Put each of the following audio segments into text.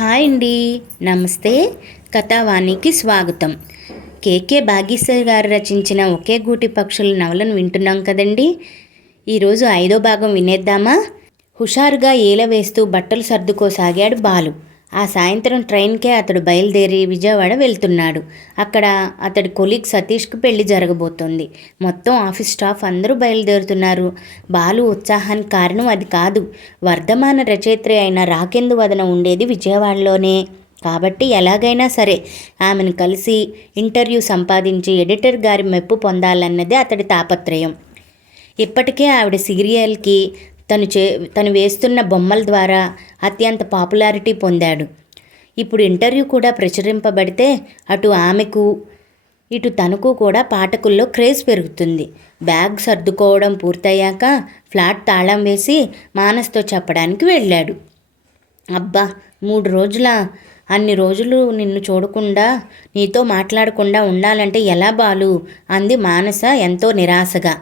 Hi అండి, నమస్తే. కథావాణికి స్వాగతం. కేకే భాగీశ్వర్ గారు రచించిన ఒకే గూటి పక్షుల నవలను వింటున్నాం కదండి. ఈరోజు 5వ భాగం వినేద్దామా? హుషారుగా ఈల వేస్తూ బట్టలు సర్దుకోసాగాడు బాలు. ఆ సాయంత్రం ట్రైన్కే అతడు బయలుదేరి విజయవాడ వెళ్తున్నాడు. అక్కడ అతడి కొలీగ్ సతీష్కి పెళ్లి జరగబోతోంది. మొత్తం ఆఫీస్ స్టాఫ్ అందరూ బయలుదేరుతున్నారు. బాలు ఉత్సాహానికి కారణం అది కాదు. వర్ధమాన రచయిత్రి అయిన రాకేందు వదన ఉండేది విజయవాడలోనే. కాబట్టి ఎలాగైనా సరే ఆమెను కలిసి ఇంటర్వ్యూ సంపాదించి ఎడిటర్ గారి మెప్పు పొందాలన్నదే అతడి తాపత్రయం. ఇప్పటికే ఆవిడ సీరియల్కి తను వేస్తున్న బొమ్మల ద్వారా అత్యంత పాపులారిటీ పొందాడు. ఇప్పుడు ఇంటర్వ్యూ కూడా ప్రచురింపబడితే అటు ఆమెకు ఇటు తనకు కూడా పాఠకుల్లో క్రేజ్ పెరుగుతుంది. బ్యాగ్ సర్దుకోవడం పూర్తయ్యాక ఫ్లాట్ తాళం వేసి మానస్తో చెప్పడానికి వెళ్ళాడు. అబ్బా, 3 రోజుల అన్ని రోజులు నిన్ను చూడకుండా నీతో మాట్లాడకుండా ఉండాలంటే ఎలా బాలు? అంది మానస ఎంతో నిరాశగా.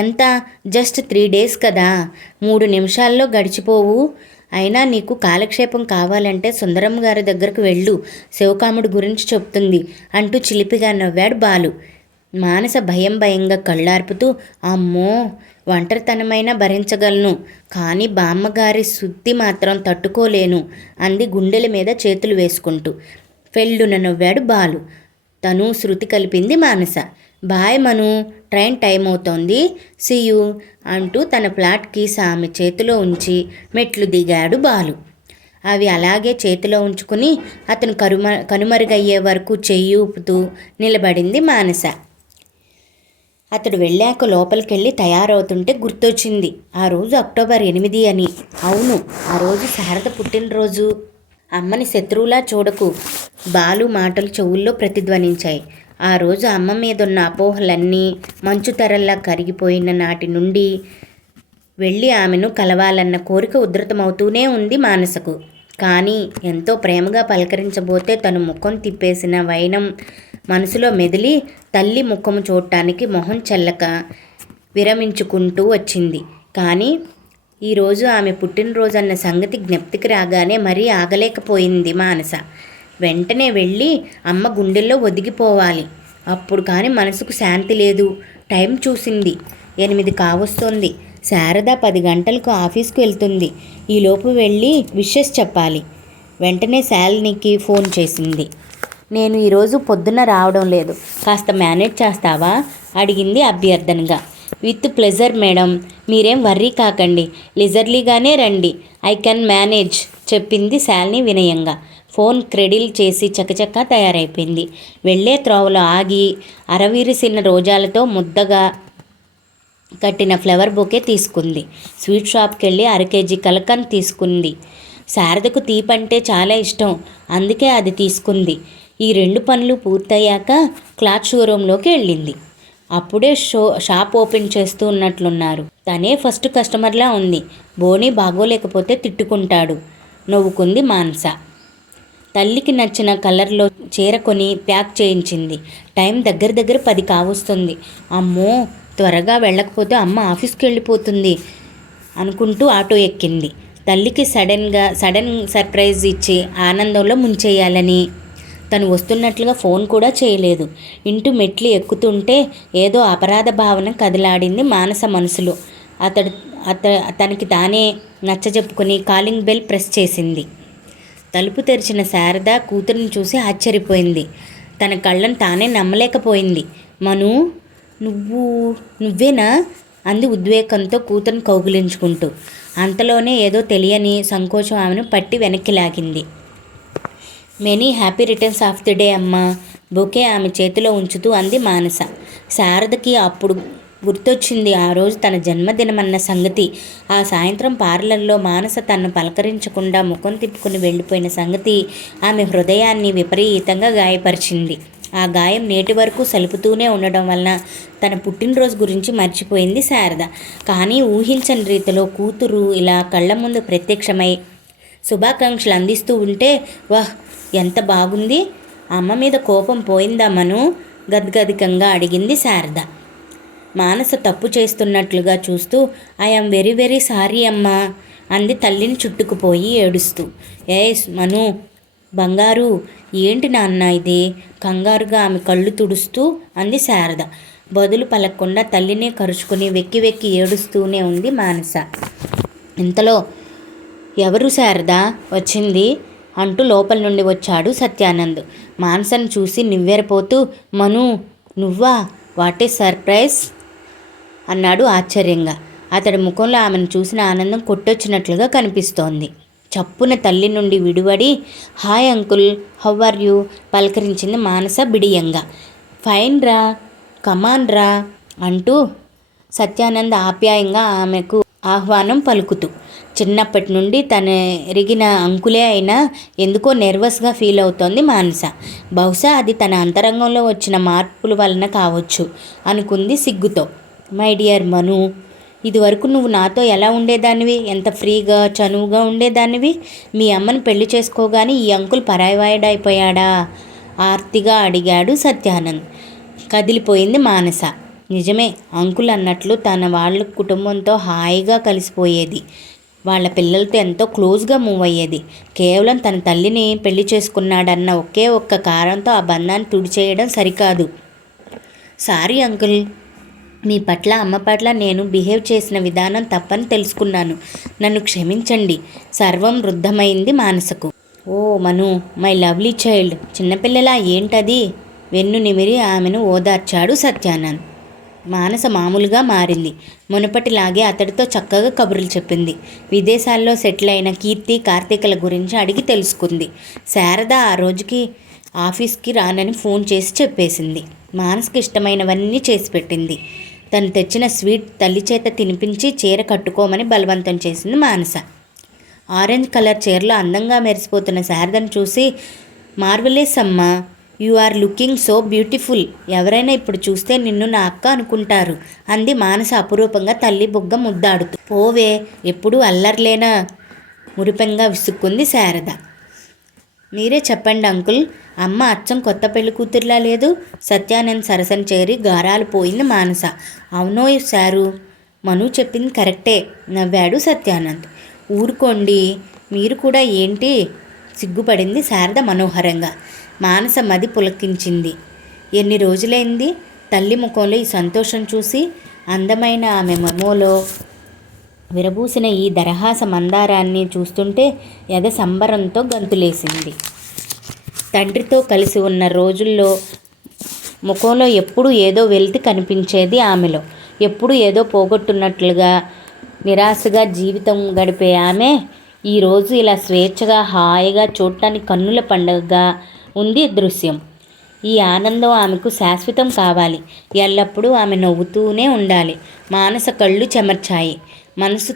ఎంత? జస్ట్ 3 డేస్ కదా, 3 నిమిషాల్లో గడిచిపోవు. అయినా నీకు కాలక్షేపం కావాలంటే సుందరం గారి దగ్గరకు వెళ్ళు, శివకాముడి గురించి చెప్తుంది అంటూ చిలిపిగా నవ్వాడు బాలు. మానస భయంగా కళ్ళార్పుతూ, అమ్మో, ఒంటరితనమైనా భరించగలను, కానీ బామ్మగారి సుత్తి మాత్రం తట్టుకోలేను అంది గుండెల మీద చేతులు వేసుకుంటూ. ఫెళ్ళున నవ్వాడు బాలు. తను శృతి కలిపింది మానస. బాయ్ మను, ట్రైన్ టైం అవుతోంది, సీయు అంటూ తన ఫ్లాట్ కీస్ ఆమె చేతిలో ఉంచి మెట్లు దిగాడు బాలు. అవి అలాగే చేతిలో ఉంచుకుని అతను కనుమరుగయ్యే వరకు చెయ్యి ఊపుతూ నిలబడింది మానస. అతడు వెళ్ళాక లోపలికెళ్ళి తయారవుతుంటే గుర్తొచ్చింది. ఆ రోజు అక్టోబర్ 8 అని. అవును, ఆ రోజు శారద పుట్టినరోజు. అమ్మని శత్రువులా చూడకు, బాలు మాటలు చెవుల్లో ప్రతిధ్వనించాయి. ఆ రోజు అమ్మ మీదున్న అపోహలన్నీ మంచుతెరల్లా కరిగిపోయిన నాటి నుండి వెళ్ళి ఆమెను కలవాలన్న కోరిక ఉధృతమవుతూనే ఉంది మానసకు. కానీ ఎంతో ప్రేమగా పలకరించబోతే తను ముఖం తిప్పేసిన వైనం మనసులో మెదిలి తల్లి ముఖము చూడటానికి మొహం చెల్లక విరమించుకుంటూ వచ్చింది. కానీ ఈరోజు ఆమె పుట్టినరోజు అన్న సంగతి జ్ఞప్తికి రాగానే మరీ ఆగలేకపోయింది మానస. వెంటనే వెళ్ళి అమ్మ గుండెల్లో ఒదిగిపోవాలి. అప్పుడు కానీ మనసుకు శాంతి లేదు. టైం చూసింది, 8 కావస్తోంది. శారద 10 గంటలకు ఆఫీస్కు వెళ్తుంది. ఈలోపు వెళ్ళి విషెస్ చెప్పాలి. వెంటనే శాలినికి ఫోన్ చేసింది. నేను ఈరోజు పొద్దున్న రావడం లేదు, కాస్త మేనేజ్ చేస్తావా అడిగింది అభ్యర్థనగా. విత్ ప్లెజర్ మేడం, మీరేం వర్రీ కాకండి, లిజర్లీగానే రండి, ఐ కెన్ మేనేజ్ చెప్పింది శాలిని వినయంగా. ఫోన్ క్రెడిల్ చేసి చకచకా తయారైపోయింది. వెళ్ళే త్రోవలో ఆగి అరవిరిసిన రోజాలతో ముద్దగా కట్టిన ఫ్లవర్ బొకే తీసుకుంది. స్వీట్ షాప్కి వెళ్ళి 1/2 కేజీ కలకండ్ తీసుకుంది. శారదకు తీపంటే చాలా ఇష్టం, అందుకే అది తీసుకుంది. ఈ 2 పనులు పూర్తయ్యాక క్లాత్ షోరూంలోకి వెళ్ళింది. అప్పుడే షాప్ ఓపెన్ చేస్తూ ఉన్నట్లున్నారు. తనే ఫస్ట్ కస్టమర్లా ఉంది. బోని బాగోలేకపోతే తిట్టుకుంటాడు నవ్వుకుంది మానస. తల్లికి నచ్చిన కలర్లో చీర కొని ప్యాక్ చేయించింది. టైం దగ్గర 10 కావస్తుంది. అమ్మో, త్వరగా వెళ్ళకపోతే అమ్మ ఆఫీస్కి వెళ్ళిపోతుంది అనుకుంటూ ఆటో ఎక్కింది. తల్లికి సడన్ సర్ప్రైజ్ ఇచ్చి ఆనందంలో ముంచేయాలని తను వస్తున్నట్లుగా ఫోన్ కూడా చేయలేదు. ఇంటి మెట్లు ఎక్కుతుంటే ఏదో అపరాధ భావన కదిలాడింది మానస మనసులో. తనకి తానే నచ్చజెప్పుకుని కాలింగ్ బెల్ ప్రెస్ చేసింది. తలుపు తెరిచిన శారద కూతురిని చూసి ఆశ్చర్యపోయింది. తన కళ్ళను తానే నమ్మలేకపోయింది. మను, నువ్వేనా అంది ఉద్వేగంతో కూతురిని కౌగిలించుకుంటూ. అంతలోనే ఏదో తెలియని సంకోచం ఆమెను పట్టి వెనక్కి లాగింది. Many happy returns of the day అమ్మా, బొకే ఆమె చేతిలో ఉంచుతూ అంది మానస. శారదకి అప్పుడు గుర్తొచ్చింది ఆ రోజు తన జన్మదినమన్న సంగతి. ఆ సాయంత్రం పార్లర్లో మానస తనను పలకరించకుండా ముఖం తిప్పుకుని వెళ్ళిపోయిన సంగతి ఆమె హృదయాన్ని విపరీతంగా గాయపరిచింది. ఆ గాయం నేటి వరకు సలుపుతూనే ఉండడం వలన తన పుట్టినరోజు గురించి మర్చిపోయింది శారద. కానీ ఊహించని రీతిలో కూతురు ఇలా కళ్ళ ముందు ప్రత్యక్షమై శుభాకాంక్షలు అందిస్తూ ఉంటే వాహ్, ఎంత బాగుంది. అమ్మ మీద కోపం పోయిందా మను? గద్గదికంగా అడిగింది శారద. మానస తప్పు చేస్తున్నట్లుగా చూస్తూ ఐఎమ్ వెరీ సారీ అమ్మా అంది తల్లిని చుట్టుకుపోయి ఏడుస్తూ. ఏయ్ మను, బంగారు, ఏంటి నాన్న ఇది? కంగారుగా ఆమె కళ్ళు తుడుస్తూ అంది శారద. బదులు పలకకుండా తల్లినే కరుచుకుని వెక్కి వెక్కి ఏడుస్తూనే ఉంది మానస. ఇంతలో ఎవరు శారద వచ్చింది అంటూ లోపల నుండి వచ్చాడు సత్యానంద్. మానసను చూసి నివ్వెరపోతూ, మను, నువ్వా? వాట్ ఏ సర్ప్రైజ్ అన్నాడు ఆశ్చర్యంగా. అతడి ముఖంలో ఆమెను చూసిన ఆనందం కొట్టొచ్చినట్లుగా కనిపిస్తోంది. చప్పున తల్లి నుండి విడివడి, hi uncle, how are you పలకరించింది మానస బిడియంగా. ఫైన్ రా, కమాన్ రా అంటూ సత్యానంద్ ఆప్యాయంగా ఆమెకు ఆహ్వానం పలుకుతూ. చిన్నప్పటి నుండి తన ఎరిగిన అంకులే అయినా ఎందుకో నెర్వస్గా ఫీల్ అవుతోంది మానస. బహుశా అది తన అంతరంగంలో వచ్చిన మార్పుల వలన కావచ్చు అనుకుంది సిగ్గుతో. మై డియర్ మను, ఇదివరకు నువ్వు నాతో ఎలా ఉండేదానివి? ఎంత ఫ్రీగా చనువుగా ఉండేదానివి. మీ అమ్మని పెళ్లి చేసుకోగానే ఈ అంకుల్ పరాయివాడైపోయాడా? ఆర్తిగా అడిగాడు సత్యానంద్. కదిలిపోయింది మానస. నిజమే, అంకుల్ అన్నట్లు తన వాళ్ళ కుటుంబంతో హాయిగా కలిసిపోయేది. వాళ్ళ పిల్లలతో ఎంతో క్లోజ్గా మూవ్ అయ్యేది. కేవలం తన తల్లిని పెళ్లి చేసుకున్నాడన్న ఒకే ఒక్క కారణంతో ఆ బంధాన్ని తుడిచేయడం సరికాదు. సారీ అంకుల్, మీ పట్ల అమ్మ పట్ల నేను బిహేవ్ చేసిన విధానం తప్పని తెలుసుకున్నాను. నన్ను క్షమించండి. సర్వం వృద్ధమైంది మానసకు. ఓ మను, మై లవ్లీ చైల్డ్, చిన్నపిల్లలా ఏంటది? వెన్ను నిమిరి ఆమెను ఓదార్చాడు సత్యానంద్. మానస మామూలుగా మారింది. మునుపటిలాగే అతడితో చక్కగా కబుర్లు చెప్పింది. విదేశాల్లో సెటిల్ అయిన కీర్తి, కార్తీకల గురించి అడిగి తెలుసుకుంది. శారద ఆ రోజుకి ఆఫీస్కి రానని ఫోన్ చేసి చెప్పేసింది. మానసకి ఇష్టమైనవన్నీ చేసి పెట్టింది. తను తెచ్చిన స్వీట్ తల్లి చేత తినిపించి చీర కట్టుకోమని బలవంతం చేసింది మానస. ఆరెంజ్ కలర్ చీరలో అందంగా మెరిసిపోతున్న శారదను చూసి, మార్వెలెస్ అమ్మా, you are looking so beautiful. ఎవరైనా ఇప్పుడు చూస్తే నిన్ను నా అక్క అనుకుంటారు అంది మానస అపురూపంగా తల్లి బుగ్గ ముద్దాడుతూ. పోవే, ఎప్పుడూ అల్లర్లేనా మురిపెంగా విసుక్కుంది శారద. మీరే చెప్పండి అంకుల్, అమ్మ అచ్చం కొత్త పెళ్లి కూతురులా లేదు. సత్యానంద్ సరసన చేరి గారాలు పోయింది మానస. అవునో సారు, మను చెప్పింది కరెక్టే నవ్వాడు సత్యానంద్. ఊరుకోండి, మీరు కూడా ఏంటి? సిగ్గుపడింది శారద మనోహరంగా. మానస మది పులకించింది. ఎన్ని రోజులైంది తల్లి ముఖంలో ఈ సంతోషం చూసి. అందమైన ఆమె మొమోలో విరబూసిన ఈ దరహాస మందారాన్ని చూస్తుంటే ఎద సంబరంతో గంతులేసింది. తండ్రితో కలిసి ఉన్న రోజుల్లో ముఖంలో ఎప్పుడూ ఏదో వెలితి కనిపించేది ఆమెలో. ఎప్పుడూ ఏదో పోగొట్టున్నట్లుగా నిరాశగా జీవితం గడిపే ఆమె ఈరోజు ఇలా స్వేచ్ఛగా హాయిగా చూడటానికి కన్నుల పండుగగా ఉంది దృశ్యం. ఈ ఆనందం ఆమెకు శాశ్వతం కావాలి. ఎల్లప్పుడూ ఆమె నవ్వుతూనే ఉండాలి. మానస కళ్ళు చెమర్చాయి. మనసు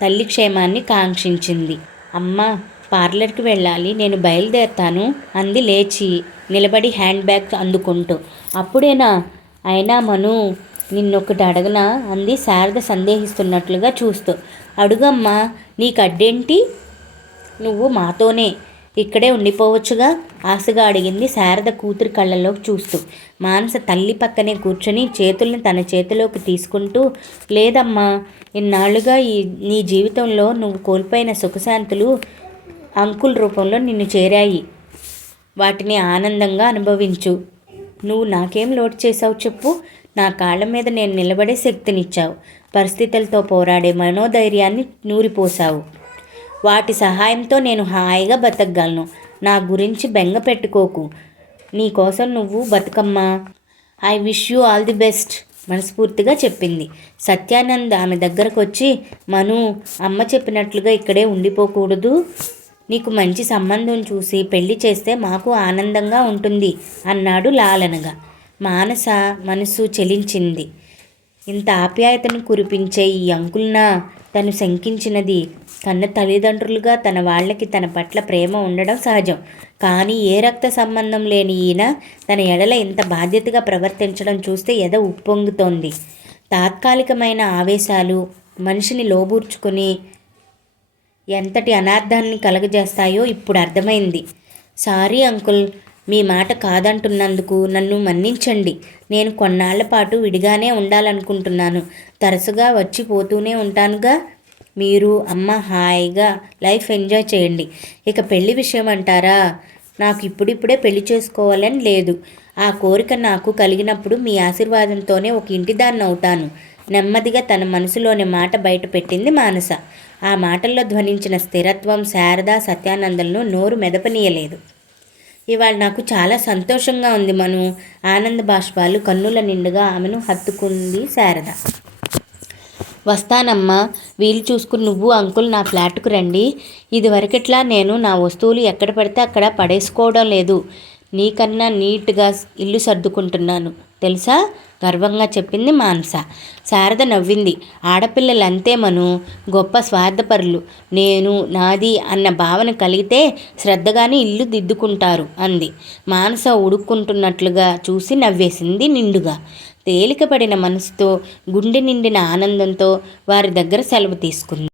తల్లి క్షేమాన్ని కాంక్షించింది. అమ్మ, పార్లర్కి వెళ్ళాలి, నేను బయలుదేరుతాను అంది లేచి నిలబడి హ్యాండ్ బ్యాగ్ అందుకుంటూ. అప్పుడేనా? అయినా మను, నిన్నొకటి అడగనా అంది శారద సందేహిస్తున్నట్లుగా చూస్తూ. అడుగమ్మా, నీకు అడ్డేంటి? నువ్వు మాతోనే ఇక్కడే ఉండిపోవచ్చుగా ఆశగా అడిగింది శారద కూతురి కళ్ళలోకి చూస్తూ. మానస తల్లి పక్కనే కూర్చొని చేతుల్ని తన చేతిలోకి తీసుకుంటూ, లేదమ్మా, ఇన్నాళ్లుగా నీ జీవితంలో నువ్వు కోల్పోయిన సుఖశాంతులు అంకుల్ రూపంలో నిన్ను చేరాయి. వాటిని ఆనందంగా అనుభవించు. నువ్వు నాకేం లోటు చేసావు చెప్పు? నా కాళ్ళ మీద నేను నిలబడే శక్తినిచ్చావు. పరిస్థితులతో పోరాడే మనోధైర్యాన్ని నూరిపోసావు. వాటి సహాయంతో నేను హాయిగా బతకగలను. నా గురించి బెంగ పెట్టుకోకు. నీకోసం నువ్వు బతుకమ్మా. I wish you all the best మనస్ఫూర్తిగా చెప్పింది. సత్యానంద్ ఆమె దగ్గరకు వచ్చి, మను, అమ్మ చెప్పినట్లుగా ఇక్కడే ఉండిపోకూడదు. నీకు మంచి సంబంధం చూసి పెళ్లి చేస్తే మాకు ఆనందంగా ఉంటుంది అన్నాడు లాలనగా. మానస మనసు చెలించింది. ఇంత ఆప్యాయతను కురిపించే ఈ అంకుల్నా తను శంకించినది. కన్న తల్లిదండ్రులుగా తన వాళ్ళకి తన పట్ల ప్రేమ ఉండడం సహజం. కానీ ఏ రక్త సంబంధం లేని ఈయన తన ఎడల ఇంత బాధ్యతగా ప్రవర్తించడం చూస్తే ఎద ఉప్పొంగుతోంది. తాత్కాలికమైన ఆవేశాలు మనిషిని లోబూర్చుకొని ఎంతటి అనార్థాన్ని కలగజేస్తాయో ఇప్పుడు అర్థమైంది. సారీ అంకుల్, మీ మాట కాదంటున్నందుకు నన్ను మన్నించండి. నేను కొన్నాళ్ల పాటు విడిగానే ఉండాలనుకుంటున్నాను. తరచుగా వచ్చి పోతూనే ఉంటానుగా. మీరు అమ్మ హాయిగా లైఫ్ ఎంజాయ్ చేయండి. ఇక పెళ్లి విషయం అంటారా, నాకు ఇప్పుడిప్పుడే పెళ్లి చేసుకోవాలని లేదు. ఆ కోరిక నాకు కలిగినప్పుడు మీ ఆశీర్వాదంతోనే ఒక ఇంటిదాన్ని అవుతాను. నెమ్మదిగా తన మనసులోని మాట బయట పెట్టింది మానస. ఆ మాటల్లో ధ్వనించిన స్థిరత్వం శారద సత్యానందలను నోరు మెదపనీయలేదు. ఇవాళ నాకు చాలా సంతోషంగా ఉంది మను. ఆనంద బాష్పాలు కన్నుల నిండుగా ఆమెను హత్తుకుంది శారద. వస్తానమ్మా, వీలు చూసుకుని నువ్వు అంకుల్ నా ఫ్లాట్కు రండి. ఇదివరకట్లా నేను నా వస్తువులు ఎక్కడ పడితే అక్కడ పడేసుకోవడం లేదు. నీకన్నా నీట్గా ఇల్లు సర్దుకుంటున్నాను తెలుసా, గర్వంగా చెప్పింది మానస. శారద నవ్వింది. ఆడపిల్లలంతే మను, గొప్ప స్వార్థపరులు. నేను నాది అన్న భావన కలిగితే శ్రద్ధగానే ఇల్లు దిద్దుకుంటారు అంది. మానస ఉడుక్కుంటున్నట్లుగా చూసి నవ్వేసింది నిండుగా. తేలికపడిన మనసుతో గుండె నిండిన ఆనందంతో వారి దగ్గర సెలవు తీసుకుంది.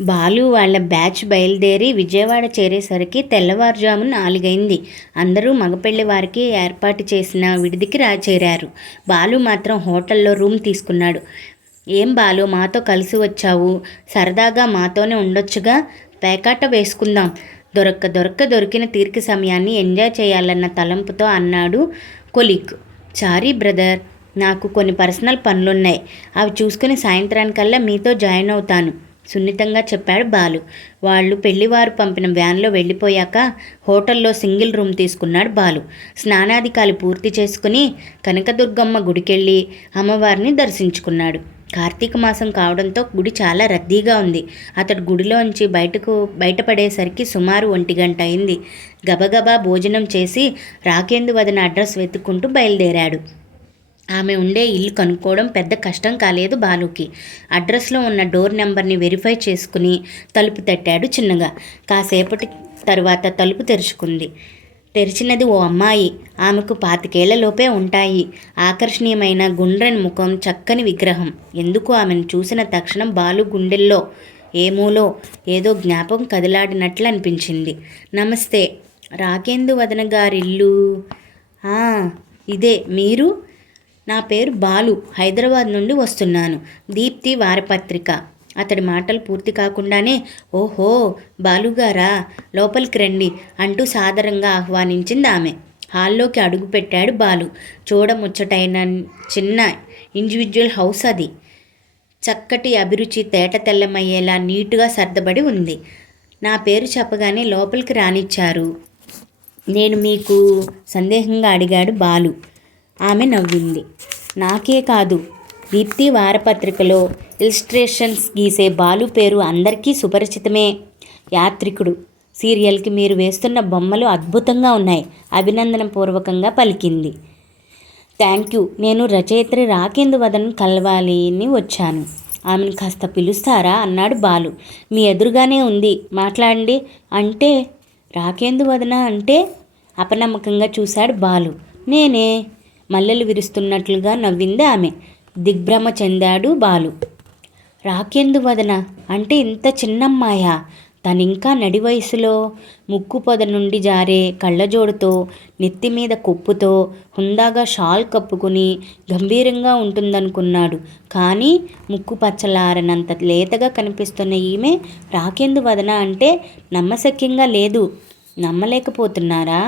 బాలు వాళ్ళ బ్యాచ్ బయలుదేరి విజయవాడ చేరేసరికి తెల్లవారుజాము 4 అయింది. అందరూ మగపెళ్లి వారికి ఏర్పాటు చేసిన విడిదికి చేరారు. బాలు మాత్రం హోటల్లో రూమ్ తీసుకున్నాడు. ఏం బాలు, మాతో కలిసి వచ్చావు? సరదాగా మాతోనే ఉండొచ్చుగా, పేకాట వేసుకుందాం. దొరికిన తీరిక సమయాన్ని ఎంజాయ్ చేయాలన్న తలంపుతో అన్నాడు కొలీగ్. సారీ బ్రదర్, నాకు కొన్ని పర్సనల్ పనులున్నాయి. అవి చూసుకుని సాయంత్రానికల్లా మీతో జాయిన్ అవుతాను సున్నితంగా చెప్పాడు బాలు. వాళ్ళు పెళ్లివారు పంపిన వ్యాన్లో వెళ్ళిపోయాక హోటల్లో సింగిల్ రూమ్ తీసుకున్నాడు బాలు. స్నానాధికాలు పూర్తి చేసుకుని కనకదుర్గమ్మ గుడికెళ్ళి అమ్మవారిని దర్శించుకున్నాడు. కార్తీక మాసం కావడంతో గుడి చాలా రద్దీగా ఉంది. అతడు గుడిలోంచి బయటపడేసరికి సుమారు 1 గంట అయింది. గబగబా భోజనం చేసి రాకేందు వదిన అడ్రస్ వెతుక్కుంటూ బయలుదేరాడు. ఆమె ఉండే ఇల్లు కనుక్కోవడం పెద్ద కష్టం కాలేదు బాలుకి. అడ్రస్లో ఉన్న డోర్ నెంబర్ని వెరిఫై చేసుకుని తలుపు తట్టాడు చిన్నగా. కాసేపటి తరువాత తలుపు తెరిచినది ఓ అమ్మాయి. ఆమెకు 25 ఏళ్లలోపే ఉంటాయి. ఆకర్షణీయమైన గుండ్రని ముఖం, చక్కని విగ్రహం. ఎందుకు ఆమెను చూసిన తక్షణం బాలు గుండెల్లో ఏమూలో ఏదో జ్ఞాపకం కదిలాడినట్లు అనిపించింది. నమస్తే, రాకేందు వదన గారిల్లు? ఇదే, మీరు? నా పేరు బాలు, హైదరాబాద్ నుండి వస్తున్నాను. దీప్తి వారపత్రిక. అతడి మాటలు పూర్తి కాకుండానే ఓహో బాలుగారా, లోపలికి రండి అంటూ సాదరంగా ఆహ్వానించింది ఆమె. హాల్లోకి అడుగుపెట్టాడు బాలు. చూడముచ్చటైన చిన్న ఇండివిజువల్ హౌస్ అది. చక్కటి అభిరుచి తేట తెల్లమయ్యేలా నీటుగా సర్దబడి ఉంది. నా పేరు చెప్పగానే లోపలికి రానిచ్చారు. నేను మీకు సందేహంగా అడిగాడు బాలు. ఆమె నవ్వింది. నాకే కాదు, దీప్తి వారపత్రికలో ఇలిస్ట్రేషన్స్ గీసే బాలు పేరు అందరికీ సుపరిచితమే. యాత్రికుడు సీరియల్కి మీరు వేస్తున్న బొమ్మలు అద్భుతంగా ఉన్నాయి, అభినందనపూర్వకంగా పలికింది. Thank you. నేను రచయిత్రి రాకేందు వదన్ కలవాలి అని వచ్చాను. ఆమెను కాస్త పిలుస్తారా అన్నాడు బాలు. మీ ఎదురుగానే ఉంది, మాట్లాడండి. అంటే రాకేందు వదన అంటే? అపనమ్మకంగా చూశాడు బాలు. నేనే, మల్లెలు విరుస్తున్నట్లుగా నవ్వింది ఆమె. దిగ్భ్రమ చెందాడు బాలు. రాకేందు వదన అంటే ఇంత చిన్నమ్మాయా? తనింకా నడి వయసులో, ముక్కు పొద నుండి జారే కళ్ళజోడుతో, నెత్తిమీద కొప్పుతో, హుందాగా షాల్ కప్పుకుని గంభీరంగా ఉంటుందనుకున్నాడు. కానీ ముక్కు పచ్చలారనంత లేతగా కనిపిస్తున్న ఈమె రాకేందు వదన అంటే నమ్మశక్యంగా లేదు. నమ్మలేకపోతున్నారా?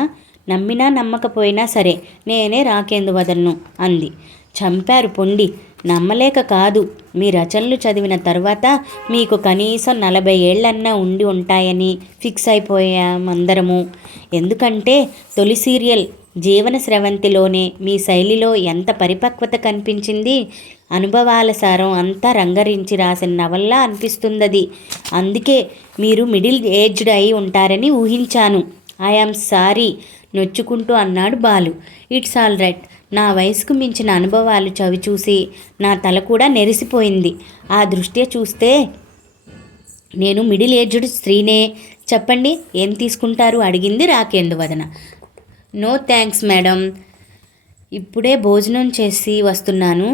నమ్మినా నమ్మకపోయినా సరే నేనే రాకేందు వదన్ను అంది. చంపారు పొండి. నమ్మలేక కాదు, మీ రచనలు చదివిన తర్వాత మీకు కనీసం 40 ఏళ్ళన్నా ఉండి ఉంటాయని ఫిక్స్ అయిపోయామందరము. ఎందుకంటే తొలి సీరియల్ జీవన స్రవంతిలోనే మీ శైలిలో ఎంత పరిపక్వత కనిపించింది. అనుభవాల సారం అంతా రంగరించి రాసిన నవల్లా అనిపిస్తుందది. అందుకే మీరు మిడిల్ ఏజ్డ్ అయి ఉంటారని ఊహించాను. ఐఆమ్ సారీ నొచ్చుకుంటూ అన్నాడు బాలు. It's all right. నా వయసుకు మించిన అనుభవాలు చవిచూసి నా తల కూడా నెరిసిపోయింది. ఆ దృష్ట్యా చూస్తే నేను మిడిల్ ఏజ్డ్ స్త్రీనే. చెప్పండి, ఏం తీసుకుంటారు అడిగింది రాకేందు వదన. నో థ్యాంక్స్ మేడం, ఇప్పుడే భోజనం చేసి వస్తున్నాను.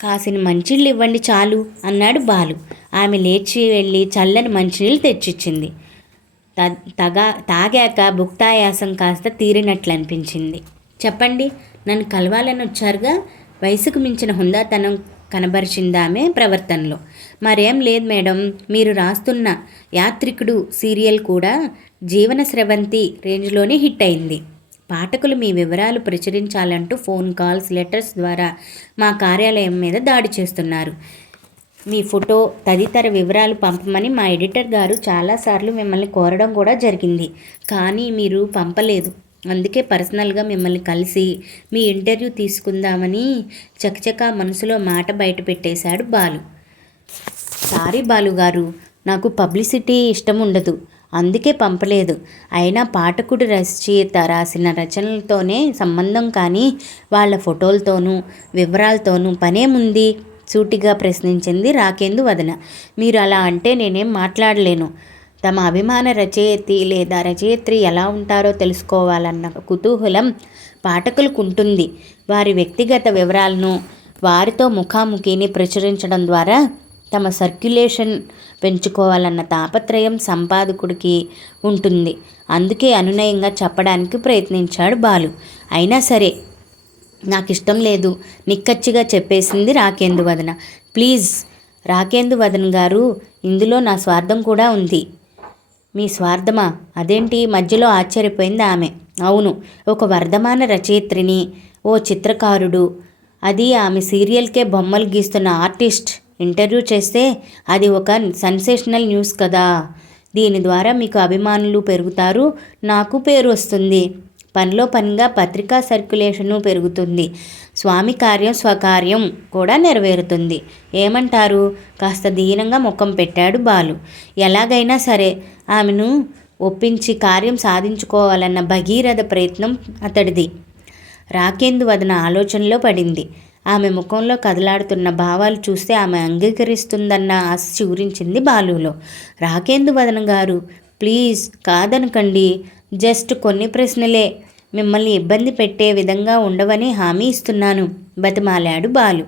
కాసిన మంచినీళ్ళు ఇవ్వండి చాలు అన్నాడు బాలు. ఆమె లేచి వెళ్ళి చల్లని మంచినీళ్ళు తెచ్చిచ్చింది. తాగాక భుక్తాయాసం కాస్త తీరినట్లు అనిపించింది. చెప్పండి, నన్ను కలవాలని వచ్చారుగా? వయసుకు మించిన హుందాతనం కనబరిచింది ఆమె ప్రవర్తనలో. మరేం లేదు మేడం, మీరు రాస్తున్న యాత్రికుడు సీరియల్ కూడా జీవన స్రవంతి రేంజ్లోనే హిట్ అయింది. పాఠకులు మీ వివరాలు ప్రచురించాలంటూ ఫోన్ కాల్స్, లెటర్స్ ద్వారా మా కార్యాలయం మీద దాడి చేస్తున్నారు. మీ ఫోటో తదితర వివరాలు పంపమని మా ఎడిటర్ గారు చాలాసార్లు మిమ్మల్ని కోరడం కూడా జరిగింది. కానీ మీరు పంపలేదు. అందుకే పర్సనల్గా మిమ్మల్ని కలిసి మీ ఇంటర్వ్యూ తీసుకుందామని చకచకా మనసులో మాట బయట పెట్టేశాడు బాలు. సారీ బాలు గారు, నాకు పబ్లిసిటీ ఇష్టం ఉండదు, అందుకే పంపలేదు. అయినా పాఠకుడు రచయిత రాసిన రచనలతోనే సంబంధం, కానీ వాళ్ళ ఫోటోలతోనూ వివరాలతోనూ పనేముంది? సూటిగా ప్రశ్నించింది రాకేందు వదన. మీరు అలా అంటే నేనేం మాట్లాడలేను. తమ అభిమాన రచయిత లేదా రచయిత్రి ఎలా ఉంటారో తెలుసుకోవాలన్న కుతూహలం పాఠకులకు ఉంటుంది. వారి వ్యక్తిగత వివరాలను వారితో ముఖాముఖిని ప్రచురించడం ద్వారా తమ సర్క్యులేషన్ పెంచుకోవాలన్న తాపత్రయం సంపాదకుడికి ఉంటుంది. అందుకే అనునయంగా చెప్పడానికి ప్రయత్నించాడు బాలు. అయినా సరే నాకు ఇష్టం లేదు, నిక్కచ్చిగా చెప్పేసింది రాకేందు వదన. ప్లీజ్ రాకేందు వదన్ గారు, ఇందులో నా స్వార్థం కూడా ఉంది. మీ స్వార్థమా? అదేంటి? మధ్యలో ఆశ్చర్యపోయింది ఆమె. అవును, ఒక వర్ధమాన రచయిత్రిని, ఓ చిత్రకారుడు, అది ఆమె సీరియల్కే బొమ్మలు గీస్తున్న ఆర్టిస్ట్ ఇంటర్వ్యూ చేస్తే అది ఒక సెన్సేషనల్ న్యూస్ కదా. దీని ద్వారా మీకు అభిమానులు పెరుగుతారు, నాకు పేరు వస్తుంది, పనిలో పనిగా పత్రికా సర్క్యులేషను పెరుగుతుంది, స్వామి కార్యం స్వకార్యం కూడా నెరవేరుతుంది. ఏమంటారు? కాస్త దీనంగా ముఖం పెట్టాడు బాలు. ఎలాగైనా సరే ఆమెను ఒప్పించి కార్యం సాధించుకోవాలన్న భగీరథ ప్రయత్నం అతడిది. రాకేందు వదన ఆలోచనలో పడింది. ఆమె ముఖంలో కదలాడుతున్న భావాలు చూస్తే ఆమె అంగీకరిస్తుందన్న ఆశ చిగురించింది బాలులో. రాకేందు వదన గారు, ప్లీజ్ కాదనకండి, జస్ట్ కొన్ని ప్రశ్నలే, మిమ్మల్ని ఇబ్బంది పెట్టే విధంగా ఉండవని హామీ ఇస్తున్నాను, బతిమాలాడు బాలు.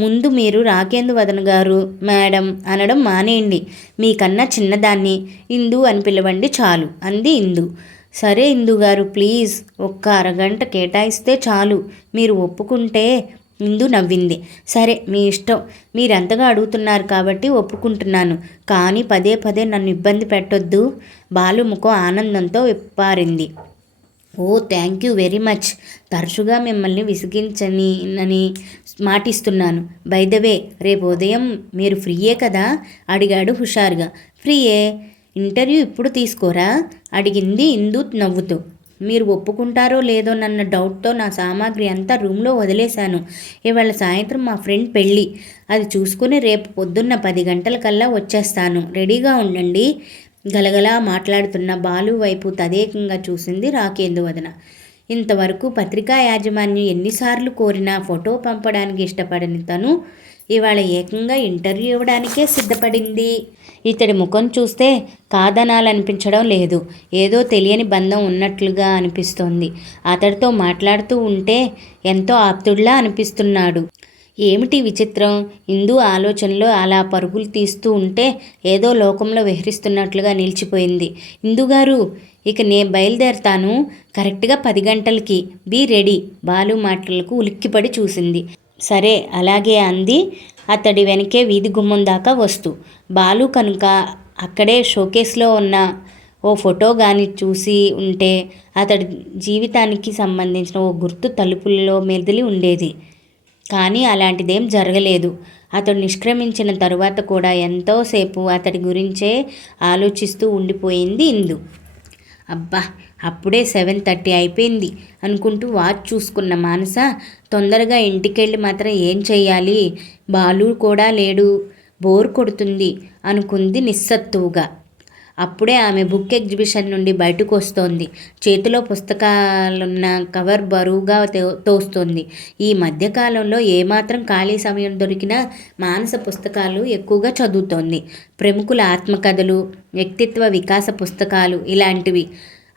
ముందు మీరు రాకేందు వదన గారు, మేడం అనడం మానేయండి. మీకన్నా చిన్నదాన్ని ఇందు అని పిలవండి చాలు, అంది ఇందు. సరే ఇందు గారు, ప్లీజ్ ఒక్క అరగంట కేటాయిస్తే చాలు, మీరు ఒప్పుకుంటే. ఇందు నవ్వింది. సరే మీ ఇష్టం, మీరంతగా అడుగుతున్నారు కాబట్టి ఒప్పుకుంటున్నాను, కానీ పదే పదే నన్ను ఇబ్బంది పెట్టొద్దు. బాలు ముఖం ఆనందంతో విప్పారింది. ఓ థ్యాంక్ యూ వెరీ మచ్. తరచుగా మిమ్మల్ని విసిగించని మాటిస్తున్నాను. బై ద వే, రేపు ఉదయం మీరు ఫ్రీయే కదా? అడిగాడు హుషారుగా. ఫ్రీయే. ఇంటర్వ్యూ ఇప్పుడు తీసుకోరా? అడిగింది ఇందు నవ్వుతూ. మీరు ఒప్పుకుంటారో లేదో నన్న డౌట్తో నా సామాగ్రి అంతా రూమ్లో వదిలేశాను. ఇవాళ సాయంత్రం మా ఫ్రెండ్ పెళ్ళి, అది చూసుకుని రేపు పొద్దున్న 10 గంటలకల్లా వచ్చేస్తాను, రెడీగా ఉండండి. గలగలా మాట్లాడుతున్న బాలు వైపు తదేకంగా చూసింది రాకేందు వదన. ఇంతవరకు పత్రికా యాజమాన్యం ఎన్నిసార్లు కోరినా ఫోటో పంపడానికి ఇష్టపడని తను ఇవాళ ఏకంగా ఇంటర్వ్యూ ఇవ్వడానికే సిద్ధపడింది. ఇతడి ముఖం చూస్తే కాదనాలనిపించడం లేదు. ఏదో తెలియని బంధం ఉన్నట్లుగా అనిపిస్తోంది. అతడితో మాట్లాడుతూ ఉంటే ఎంతో ఆప్తుడిలా అనిపిస్తున్నాడు. ఏమిటి విచిత్రం? ఇందు ఆలోచనలో అలా పరుగులు తీస్తూ ఉంటే ఏదో లోకంలో విహరిస్తున్నట్లుగా నిలిచిపోయింది. ఇందుగారు, ఇక నేను బయలుదేరతాను, కరెక్ట్గా 10 గంటలకి బీ రెడీ. బాలు మాటలకు ఉలిక్కిపడి చూసింది. సరే అలాగే అంది అతడి వెనకే వీధి గుమ్మం దాకా వస్తూ. బాలు కనుక అక్కడే షోకేస్లో ఉన్న ఓ ఫోటో కానీ చూసి ఉంటే అతడి జీవితానికి సంబంధించిన ఓ గుర్తు తలుపుల్లో మెదిలి ఉండేది. కానీ అలాంటిదేం జరగలేదు. అతడు నిష్క్రమించిన తరువాత కూడా ఎంతోసేపు అతడి గురించే ఆలోచిస్తూ ఉండిపోయింది ఇందు. అబ్బా, అప్పుడే 7:30 అయిపోయింది అనుకుంటూ వాచ్ చూసుకున్న మానస తొందరగా ఇంటికెళ్ళి మాత్రం ఏం చెయ్యాలి? బాలు కూడా లేడు, బోర్ కొడుతుంది అనుకుంది నిస్సత్తువుగా. అప్పుడే ఆమె బుక్ ఎగ్జిబిషన్ నుండి బయటకు వస్తోంది. చేతిలో పుస్తకాలున్న కవర్ బరువుగా తోస్తోంది. ఈ మధ్యకాలంలో ఏమాత్రం ఖాళీ సమయం దొరికినా మానస పుస్తకాలు ఎక్కువగా చదువుతోంది. ప్రముఖుల ఆత్మకథలు, వ్యక్తిత్వ వికాస పుస్తకాలు ఇలాంటివి.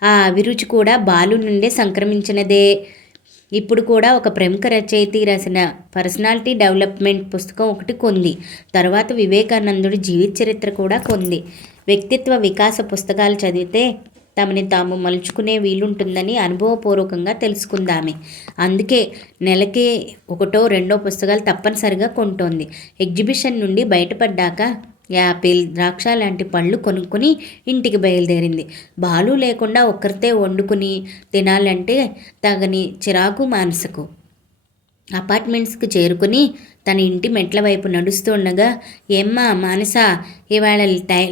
ఆ అభిరుచి కూడా బాలు నుండే సంక్రమించినదే. ఇప్పుడు కూడా ఒక ప్రముఖ రచయిత రాసిన పర్సనాలిటీ డెవలప్మెంట్ పుస్తకం ఒకటి కొంది. తర్వాత వివేకానందుడి జీవిత చరిత్ర కూడా కొంది. వ్యక్తిత్వ వికాస పుస్తకాలు చదివితే తమని తాము మలుచుకునే వీలుంటుందని అనుభవపూర్వకంగా తెలుసుకుందామే. అందుకే నెలకి 1-2 పుస్తకాలు తప్పనిసరిగా కొంటోంది. ఎగ్జిబిషన్ నుండి బయటపడ్డాక యాపిల్, ద్రాక్ష లాంటి పళ్ళు కొనుక్కొని ఇంటికి బయలుదేరింది. బాలు లేకుండా ఒక్కరితే వండుకుని తినాలంటే తగని చిరాకు మానసకు. అపార్ట్మెంట్స్కి చేరుకుని తన ఇంటి మెట్ల వైపు నడుస్తుండగా, ఏమ్మా మానస, ఇవాళ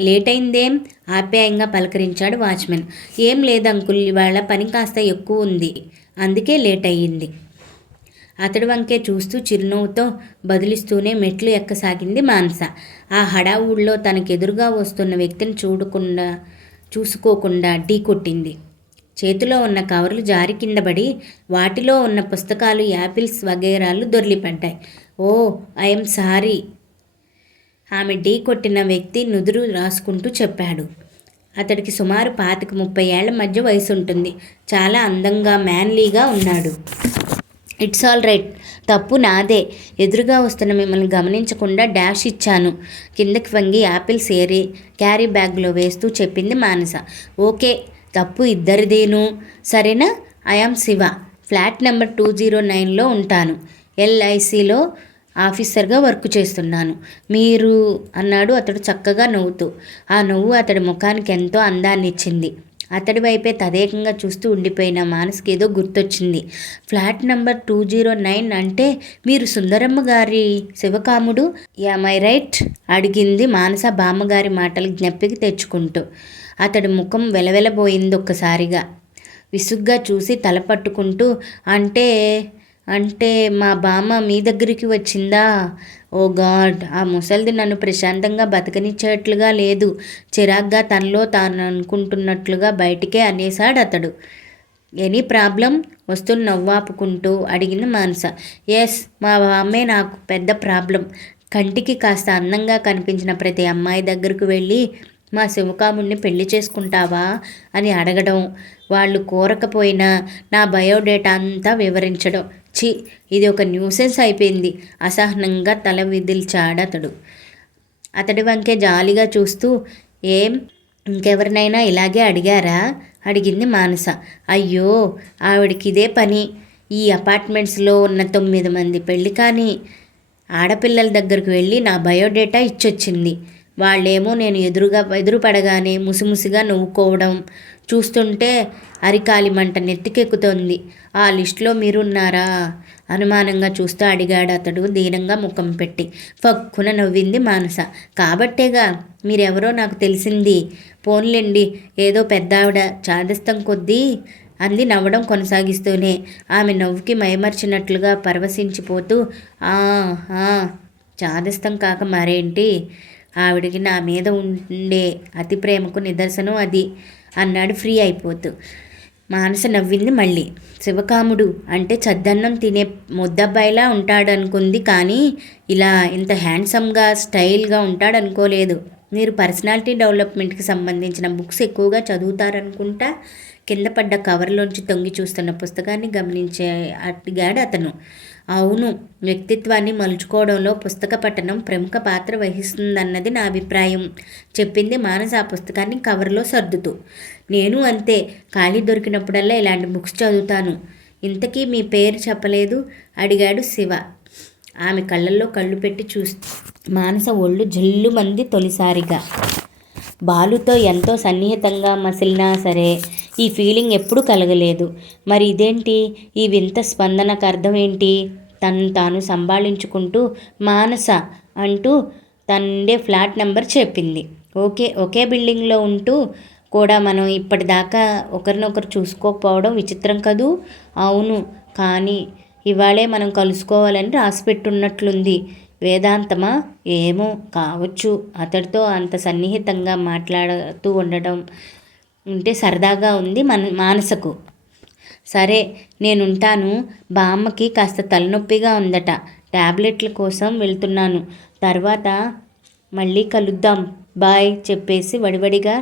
లేట్ అయిందేం? ఆప్యాయంగా పలకరించాడు వాచ్మెన్. ఏం లేదు అంకుల్, ఇవాళ పని కాస్త ఎక్కువ ఉంది, అందుకే లేట్ అయ్యింది. అతడి వంకే చూస్తూ చిరునవ్వుతో బదులిస్తూనే మెట్లు ఎక్కసాగింది మానస. ఆ హడావుడిలో తనకెదురుగా వస్తున్న వ్యక్తిని చూసుకోకుండా ఢీ కొట్టింది. చేతిలో ఉన్న కవర్లు జారి కిందపడి వాటిలో ఉన్న పుస్తకాలు, యాపిల్స్ వగైరాలు దొర్లిపడ్డాయి. ఓ, ఐఎమ్ సారీ, ఆమె ఢీ కొట్టిన వ్యక్తి నుదురు రాసుకుంటూ చెప్పాడు. అతడికి సుమారు 25-30 ఏళ్ల మధ్య వయసు ఉంటుంది. చాలా అందంగా, మ్యాన్లీగా ఉన్నాడు. ఇట్స్ ఆల్ రైట్, తప్పు నాదే. ఎదురుగా వస్తున్న మిమ్మల్ని గమనించకుండా డాష్ ఇచ్చాను. కిందకి వంగి యాపిల్స్ క్యారీ బ్యాగ్లో వేస్తూ చెప్పింది మానస. ఓకే, తప్పు ఇద్దరిదేను, సరేనా? ఐఆమ్ శివ, ఫ్లాట్ నెంబర్ 209లో ఉంటాను. LICలో ఆఫీసర్గా వర్క్ చేస్తున్నాను. మీరు అన్నాడు అతడు చక్కగా నవ్వుతూ. ఆ నవ్వు అతడి ముఖానికి ఎంతో అందాన్ని ఇచ్చింది. అతడి వైపే తదేకంగా చూస్తూ ఉండిపోయిన మానసుకి ఏదో గుర్తొచ్చింది. ఫ్లాట్ నెంబర్ 209 అంటే మీరు సుందరమ్మ గారి శివకాముడు, యామ్ ఐ రైట్? అడిగింది మానస బామ్మగారి మాటలు జ్ఞప్తికి తెచ్చుకుంటూ. అతడి ముఖం వెలవెలబోయింది ఒక్కసారిగా. విసుగ్గా చూసి తల పట్టుకుంటూ, అంటే మా బామ్మ మీ దగ్గరికి వచ్చిందా? ఓ గాడ్, ఆ ముసలిది నన్ను ప్రశాంతంగా బతకనిచ్చేట్లుగా లేదు. చిరాగ్గా తనలో తాను అనుకుంటున్నట్లుగా బయటికే అనేశాడు అతడు. Any problem? వస్తున్న నవ్వాపుకుంటూ అడిగిన మానస. ఎస్, మా బామ్మే నాకు పెద్ద ప్రాబ్లం. కంటికి కాస్త అందంగా కనిపించిన ప్రతి అమ్మాయి దగ్గరకు వెళ్ళి మా శివకాముడిని పెళ్లి చేసుకుంటావా అని అడగడం, వాళ్ళు కోరకపోయినా నా బయోడేటా అంతా వివరించడం. ఛీ, ఇది ఒక న్యూసెన్స్ అయిపోయింది. అసహనంగా తల విదిల్చాడతడు. అతడి వంకే జాలిగా చూస్తూ, ఏం ఇంకెవరినైనా ఇలాగే అడిగారా? అడిగింది మానస. అయ్యో, ఆవిడకి ఇదే పని. ఈ అపార్ట్మెంట్స్లో ఉన్న 9 మంది పెళ్లి కాని ఆడపిల్లల దగ్గరకు వెళ్ళి నా బయోడేటా ఇచ్చొచ్చింది. వాళ్ళేమో నేను ఎదురుపడగానే ముసిముసిగా నవ్వుకోవడం చూస్తుంటే అరికాలి మంట నెత్తికెక్కుతోంది. ఆ లిస్టులో మీరున్నారా? అనుమానంగా చూస్తూ అడిగాడు అతడు దీనంగా ముఖం పెట్టి. ఫక్కున నవ్వింది మానస. కాబట్టేగా మీరెవరో నాకు తెలిసింది. పోన్లేండి, ఏదో పెద్దావిడ చాదస్తం కొద్దీ అంది నవ్వడం కొనసాగిస్తూనే. ఆమె నవ్వుకి మైమర్చినట్లుగా పరవశించిపోతూ, చాదస్తం కాక మరేంటి? ఆవిడికి నా మీద ఉండే అతి ప్రేమకు నిదర్శనం అది అన్నాడు ఫ్రీ అయిపోతూ. మానస నవ్వింది మళ్ళీ. శివకాముడు అంటే చద్దన్నం తినే ముద్దబ్బాయిలా ఉంటాడనుకుంది, కానీ ఇలా ఇంత హ్యాండ్సమ్గా స్టైల్గా ఉంటాడనుకోలేదు. మీరు పర్సనాలిటీ డెవలప్మెంట్కి సంబంధించిన బుక్స్ ఎక్కువగా చదువుతారనుకుంటా. కింద పడ్డ కవర్లోంచి తొంగి చూస్తున్న పుస్తకాన్ని అడిగాడు అతను. అవును, వ్యక్తిత్వాన్ని మలుచుకోవడంలో పుస్తక పఠనం ప్రముఖ పాత్ర వహిస్తుందన్నది నా అభిప్రాయం, చెప్పింది మానస ఆ పుస్తకాన్ని కవర్లో సర్దుతూ. నేను అంతే, ఖాళీ దొరికినప్పుడల్లా ఇలాంటి బుక్స్ చదువుతాను. ఇంతకీ మీ పేరు చెప్పలేదు? అడిగాడు శివ. ఆమె కళ్ళల్లో కళ్ళు పెట్టి చూస్తూ మానస ఒళ్ళు జల్లుమంది. తొలిసారిగా బాలుతో ఎంతో సన్నిహితంగా మసిలినా సరే ఈ ఫీలింగ్ ఎప్పుడూ కలగలేదు. మరి ఇదేంటి, ఈ వింత స్పందనకు అర్థం ఏంటి? తను తాను సంభాళించుకుంటూ మానస అంటూ తనుండే ఫ్లాట్ నెంబర్ చెప్పింది. ఒకే బిల్డింగ్లో ఉంటూ కూడా మనం ఇప్పటిదాకా ఒకరినొకరు చూసుకోకపోవడం విచిత్రం కదూ? అవును, కానీ ఇవాళే మనం కలుసుకోవాలని రాసిపెట్టున్నట్లుంది. వేదాంతమా? ఏమో, కావచ్చు. అతడితో అంత సన్నిహితంగా మాట్లాడుతూ ఉండడం ఉంటే సరదాగా ఉంది మానసకు. సరే, నేనుంటాను. బామ్మకి కాస్త తలనొప్పిగా ఉందట. టాబ్లెట్ల కోసం వెళ్తున్నాను. తర్వాత మళ్ళీ కలుద్దాం, బాయ్ చెప్పేసి వడివడిగా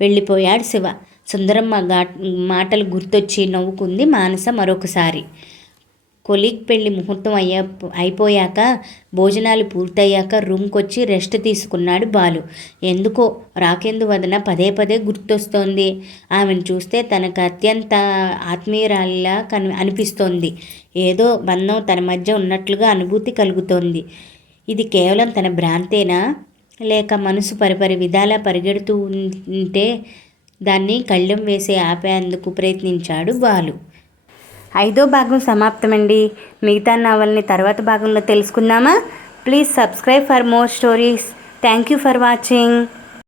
వెళ్ళిపోయాడు శివ. సుందరమ్మ మాటలు గుర్తొచ్చి నవ్వుకుంది మానస మరొకసారి. కొలీగ్ పెళ్లి ముహూర్తం అయిపోయాక భోజనాలు పూర్తయ్యాక రూమ్కి వచ్చి రెస్ట్ తీసుకున్నాడు బాలు. ఎందుకో రాకేందు వదన పదే పదే గుర్తొస్తోంది. ఆమెను చూస్తే తనకు అత్యంత ఆత్మీయురాలిలా అనిపిస్తోంది. ఏదో బంధం తన మధ్య ఉన్నట్లుగా అనుభూతి కలుగుతోంది. ఇది కేవలం తన భ్రాంతేనా, లేక మనసు పరిపరి విధాలా పరిగెడుతూ ఉంటే దాన్ని కళ్ళెం వేసి ఆపేందుకు ప్రయత్నించాడు బాలు. 5వ భాగం సమాప్తమండి. మిగతా నవల్ని తర్వాత భాగంలో తెలుసుకుందామా? Please subscribe for more stories. Thank you for watching.